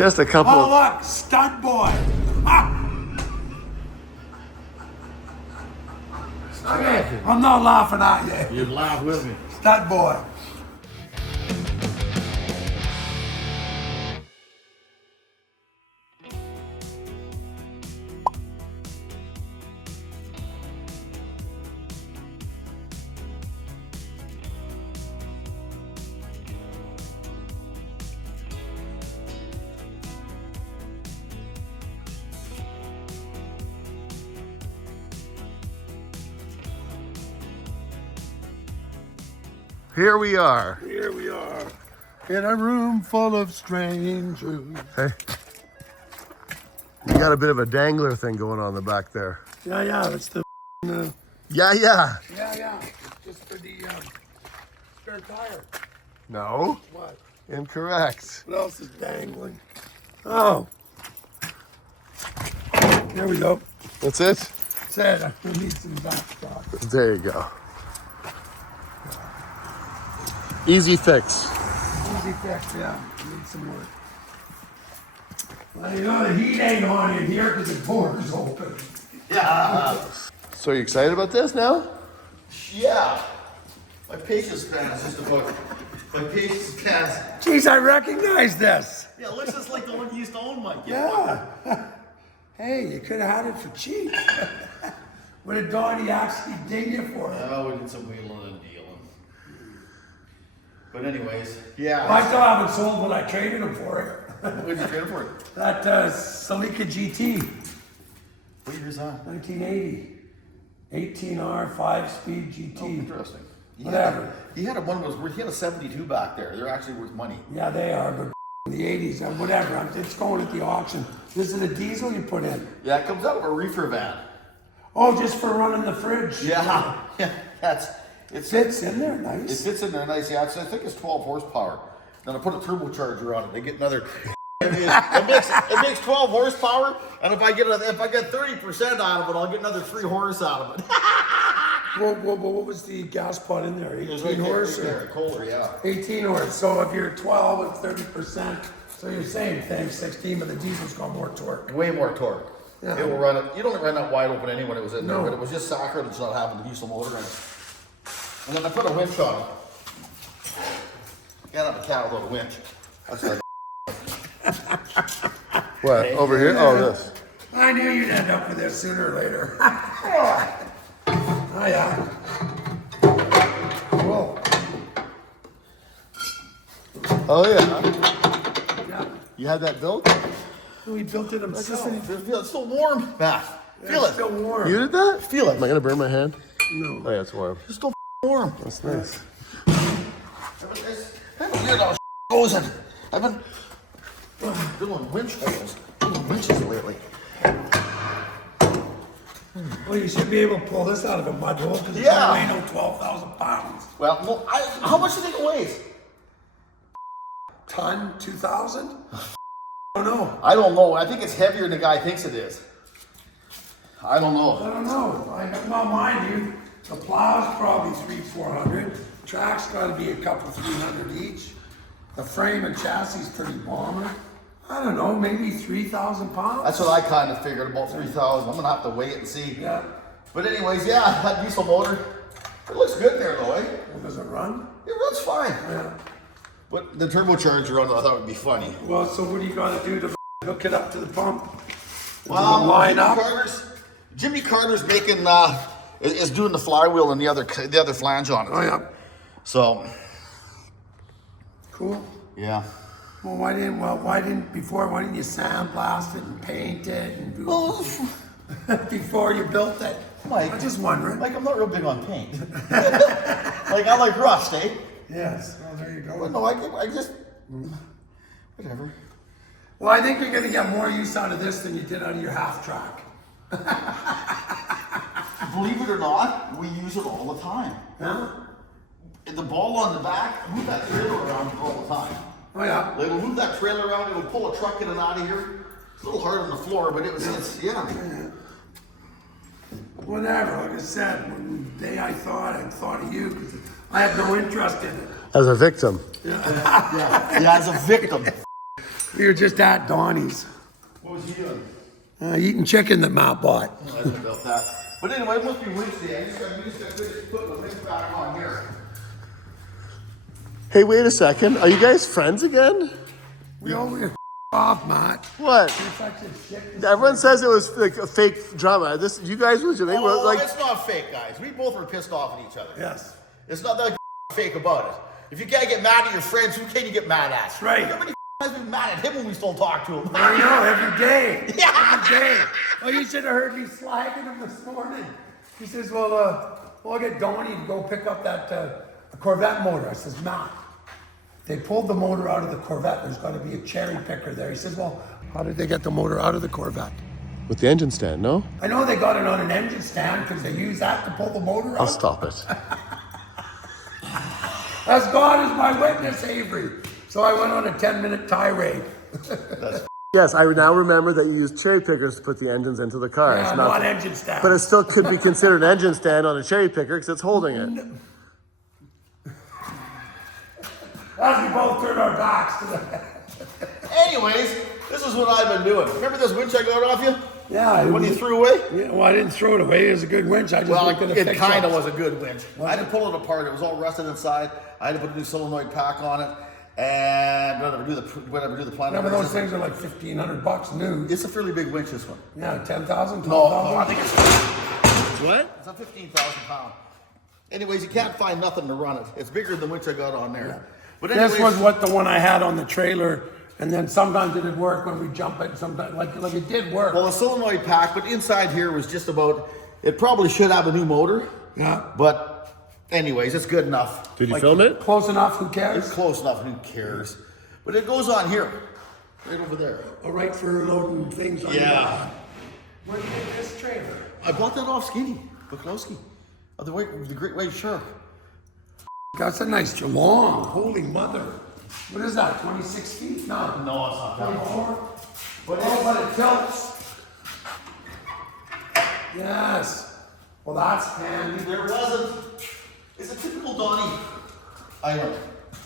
Just a couple. Oh, look, stud boy. Ah. Okay, I'm not laughing at you. You'd laugh with me. Stud boy. Here we are. Here we are in a room full of strangers. Hey. You got a bit of a dangler thing going on in the back there. Yeah, that's the. Yeah. Yeah. Just for the spare tire. No. What? Incorrect. What else is dangling? Oh. There we go. That's it? Said I need some backstock. There you go. Easy fix. Easy fix, yeah. Need some work. Well, you know the heat ain't on in here because the door's open. Yeah. So you excited about this now? Yeah. My patience span is just about. My patience span. Jeez, I recognize this. Yeah, it looks just like the one you used to own, Mike. Yeah. Hey, you could have had it for cheap. What did Donnie actually ding you for? Oh, we did some wheeling and dealing. But anyways, yeah. I still haven't sold what I traded him for it. What did you trade for it? That SoLV GT, What year is that? 1980. 18R 5-speed GT. Oh, interesting. Whatever. He had a one was worth. He had a 72 back there. They're actually worth money. Yeah, they are, but in the 80s, whatever. It's going at the auction. This is a diesel you put in. Yeah, it comes out of a reefer van. Oh, just for running the fridge. Yeah, it Fits in there, It nice. fits in there nice. Yeah, I think it's 12 horsepower. Then I put a turbocharger on it. They get another. It makes 12 horsepower, and if I get 30% out of it, I'll get another 3 horse out of it. What was the gas pot in there? 18 Right horse? there, Kohler, yeah. 18 horse. So if you're 12 and 30%, so you're saying thing 16, but the diesel's got more torque. Way more torque. Yeah. It will run it. You don't run that wide open anyway when it was in there, No. but it was just sacrilege not having the diesel motor in it. And then I put a winch on it. Can't have a cat without a winch. That's like. What? Over here? Oh, this. I knew you'd end up with this sooner or later. Oh, yeah. Cool. Oh, yeah. Yeah. You had that built? We built it himself. It's still warm. Nah, feel It's it. still warm. You did that? Feel it. Am I going to burn my hand? No. Oh, yeah, it's warm. It's still warm. That's nice. I've been doing winch holes, doing winches lately. Well, you should be able to pull this out of a mud hole because it's Yeah. only weighing no 12,000 pounds. Well, no, how much do you think it weighs? Ton, 2,000? I don't know. I don't know. I think it's heavier than the guy thinks it is. I don't I know. don't know. Well, mind you, the plow's probably 300-400. Track's got to be a couple 300 each. The frame and chassis is pretty bomber. I don't know, maybe 3,000 pounds. That's what I kind of figured, about 3,000. I'm gonna have to wait and see. Yeah. But anyways, yeah, that diesel motor, it looks good there though, eh? Well, does it run? It runs fine. Yeah. But the turbocharger on it, I thought would be funny. Well, so what do you got to do to hook it up to the pump? Well, line up? Jimmy Carter's making, is doing the flywheel and the other flange on it. Oh, yeah. So, Cool. yeah. Well, why didn't you sandblast it and paint it and do Well, before you built it? Mike, I'm just wondering. Like, I'm not real big on paint. Like, I like rust, eh? Yes. Well, there you go. But no, I just, whatever. Well, I think you're going to get more use out of this than you did out of your half track. Believe it or not, we use it all the time. Huh? And the ball on the back, move that trailer around all the time. Oh, yeah. Like, it'll move that trailer around, it'll pull a truck in and out of here. It's a little hard on the floor, but it's yeah. Whatever. Like I said, when the day I thought of you because I had no interest in it. As a victim. Yeah, as a victim. We were just at Donnie's, What was he doing? eating chicken that Matt bought. Oh, I didn't know about that. But anyway, it must be Wednesday. We just got to put the winch back on here. Hey, wait a second. Are you guys friends again? We always off, Matt. What? You're such a shit. Everyone says it was like a fake drama. This, you guys were they were Oh, like. it's not fake, guys. We both were pissed off at each other. Yes. It's not that fake about it. If you can't get mad at your friends, who can you get mad at? Right. How many times been mad at him when we still talk to him? I know, every day. Yeah. Every day. Oh, you should have heard me slagging him this morning. He says, well, I'll get Donnie to go pick up that Corvette motor. I says, Matt, they pulled the motor out of the Corvette. There's got to be a cherry picker there. He says, well, how did they get the motor out of the Corvette? With the engine stand, no? I know they got it on an engine stand because they use that to pull the motor out. I'll stop it. As God is my witness, Avery. So I went on a 10-minute tirade. Yes, I now remember that you used cherry pickers to put the engines into the car. Yeah, It's not engine stand. But it still could be considered an engine stand on a cherry picker because it's holding it. As we both turned our backs to the... Anyways, this is what I've been doing. Remember this winch I got off you? Yeah. When you threw away? Yeah, well, I didn't throw it away. It was a good winch. I just Well, looked at the it kind of pictures. was a good winch. I had to pull it apart. It was all rusted inside. I had to put a new solenoid pack on it, and whatever do the plan. Remember those things are like $1,500 new. It's a fairly big winch. This one. Yeah, 10,000, No, 12,000. I think it's What? it's a 15,000 pound. Anyways, you can't find nothing to run it. It's bigger than the winch I got on there. But anyways, This was what the one I had on the trailer, and then sometimes it would work when we jump it. Sometimes, like it did work. well, the solenoid pack, but inside here was just about. It probably should have a new motor, Yeah. but anyways, it's good enough. Did you Like, film it? Close enough. Who It's cares? close enough. Who cares? But it goes on here, right over there. All right for loading things. On Yeah. Where did you get this trailer? I bought that off Skinny Buklowski, of the Great White Shark. That's a nice long. Holy mother. What is that? 26 feet? No. No, it's not that. 24? But it tilts. Yes. Well, that's handy. There wasn't. It's a typical Donnie item.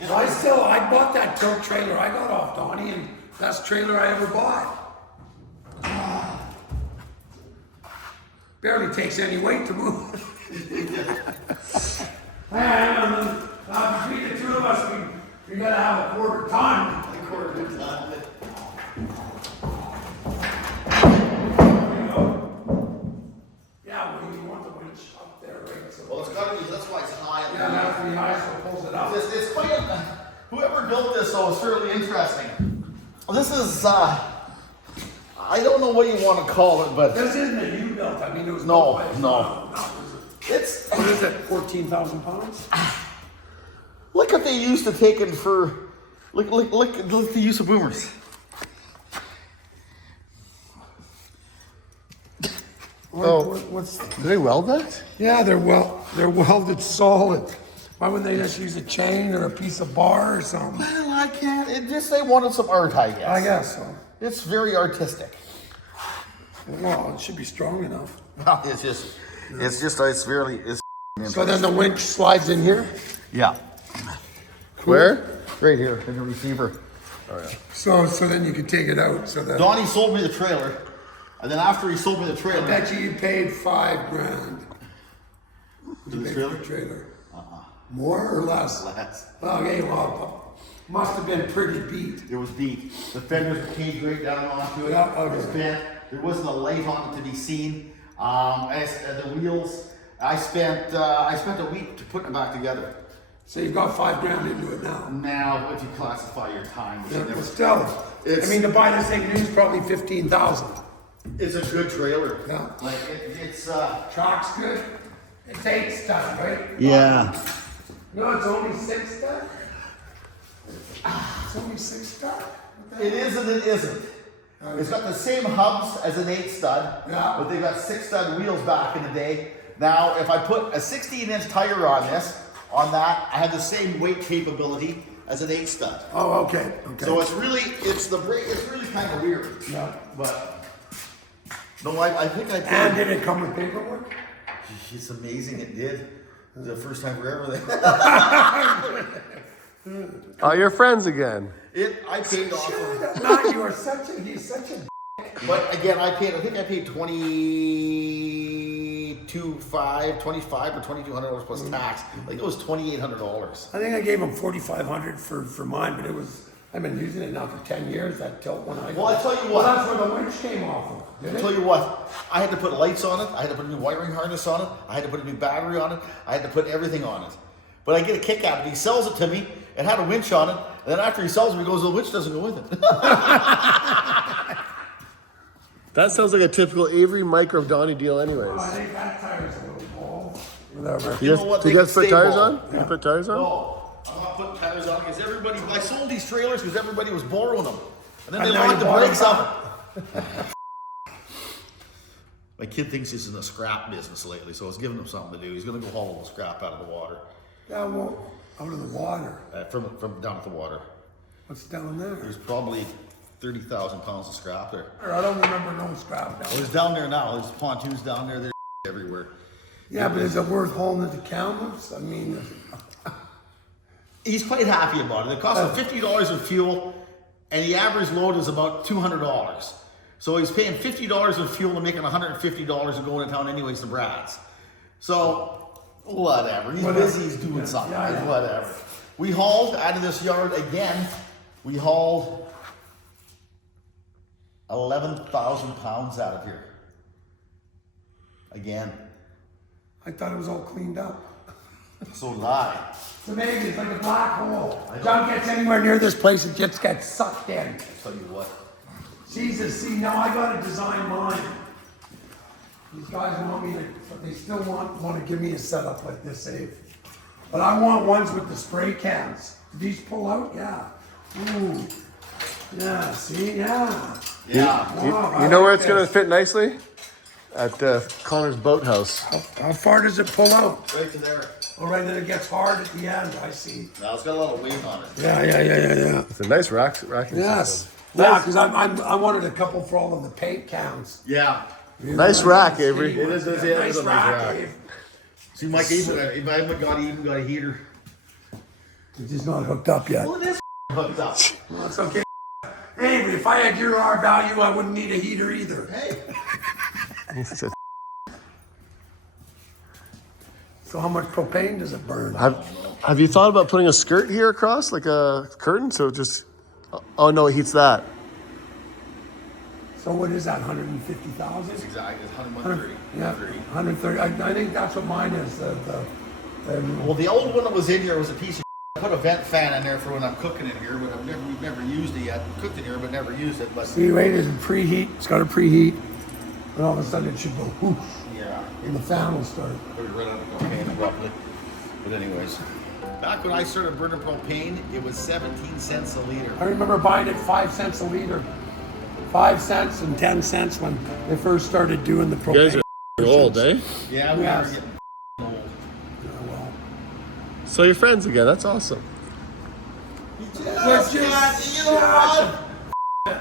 You know, I bought that tilt trailer I got off Donnie, and best trailer I ever bought. Barely takes any weight to move. Between the two of us, we gotta have a quarter ton. Yeah, well, you want the winch up there, right? So, well, it's got to be. That's why it's high. yeah, that's the high, so it pulls it up. It's quite. Whoever built this, though, is fairly interesting. Well, this is. I don't know what you want to call it, but This isn't a U built. I mean, it was No, built by- no. It's what is it? 14,000 pounds. look what they used to take it for. Look the use of boomers. What's? Did they weld that? Yeah, they're welded solid. Why wouldn't they just use a chain or a piece of bar or something? Well, I can't. It just they wanted some art, I guess. I guess so. It's very artistic. Well, it should be strong enough. Well, it's really. So then the winch slides in here. Yeah. Where? Right here in the receiver. So then you can take it out. So that Donnie sold me the trailer, and then after he sold me the I trailer, bet you paid $5,000 to the for trailer. the trailer. More or less? Less. Okay, well, must have been pretty beat. It was beat. The fenders were caged right down onto it. Yeah, okay. It was bent. There wasn't a light on it to be seen. The wheels. I spent a week to put them back together. So you've got $5,000 into it now. Now, if you classify your time, which I Yeah, never- but still, I mean, to buy this thing new is probably $15,000. it's a good trailer. Yeah. Like it's. Track's good. It's 8 stud, right? Yeah. No, it's only 6 stud. It's only 6 stud. What the It is and it isn't. It's got the same hubs as an 8 stud, Yeah. but they got 6 stud wheels back in the day. Now, if I put a 16-inch tire on that, I have the same weight capability as an 8 stud. Oh, okay. So it's really kind of weird. Yeah. But no, I think I And paid. did it come with paperwork? It's amazing it did. It was the first time for everything. Oh, you're friends again. I paid off him. Matt, he's such a But again, I think I paid $25 or $2,200 plus tax. Like it was $2,800. I think I gave him $4,500 for mine, but I've been using it now for 10 years, that tilt when I... Well, I tell you Well, what. that's where the winch came off of, did I it? tell you what, I had to put lights on it. I had to put a new wiring harness on it. I had to put a new battery on it. I had to put everything on it. But I get a kick out of it. He sells it to me. It had a winch on it. And then after he sells it, he goes, the winch doesn't go with it. That sounds like a typical Avery Micro Donnie deal anyways. Oh, I think that tire's a little ball. Whatever. You know what? guys, They you guys can put stay tires ball. on? You put tires on? No, I'm not putting tires on because everybody, I sold these trailers because everybody was borrowing them. And then they And now locked the you bought brakes them up. My kid thinks he's in the scrap business lately, so I was giving him something to do. He's going to go haul the scrap out of the water. Yeah, well, out of the water. From down at the water. What's down there? There's probably 30,000 pounds of scrap there. I don't remember no scrap down Well, it's down there now. There's pontoons down there. There's everywhere. Yeah, but is it worth hauling it to Kamloops? I mean, He's quite happy about it. It cost him $50 of fuel, and the average load is about $200. So he's paying $50 of fuel and making $150 and going to town anyways to Brad's. So whatever. He's busy. He's doing something. Yeah. Whatever. We hauled out of this yard again. We hauled 11,000 pounds out of here. Again. I thought it was all cleaned up. So did I. It's amazing. It's like a black hole. John gets anywhere near this place, it just gets sucked in. I'll tell you what. Jesus, see, now I gotta design mine. These guys want me to, but they still want to give me a setup like this, Abe. But I want ones with the spray cans. Do these pull out? Yeah. Ooh. Yeah, see, yeah. Yeah. Wow, You know where it's going to fit nicely? At Connor's boathouse. How far does it pull out? Right to there. Oh, right, then it gets hard at the end, I see. Now it's got a lot of weight on it. Yeah. It's a nice racking Yes. system. Yeah, because I wanted a couple for all of the paint cans. Yeah. Nice rack, Avery. It is. It Nice is a nice rack, rack. Abe. See, Mike, even got a heater. It's just not hooked up yet. Well, it is hooked up. Well, it's okay. Avery, if I had your R value, I wouldn't need a heater either. Hey. So how much propane does it burn? Have you thought about putting a skirt here across, like a curtain? So just, oh no, it heats that. So what is that, 150,000? It's exactly. It's 130. Yeah, 130. I think that's what mine is. Well, the old one that was in here was a piece of. I put a vent fan in there for when I'm cooking in here, but we've never used it yet. Cooked in here, but never used it. But See, wait, it's preheat. It's got a preheat. And all of a sudden it should go whoosh. yeah, And the fan will start. we ran out of propane abruptly. But anyways, back when I started burning propane, it was 17 cents a liter. I remember buying it 5 cents a liter. 5 cents and 10 cents when they first started doing the propane. You guys are old, eh? Yeah, we Yes. were getting old. Well, So you're friends again. That's awesome. let's just You know what?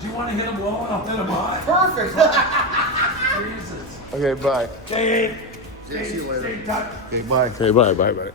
Do you want to hit him low and I'll hit him high? Perfect. Jesus. Okay, bye. Stay, See you later. stay in touch. Okay, bye. Okay, bye.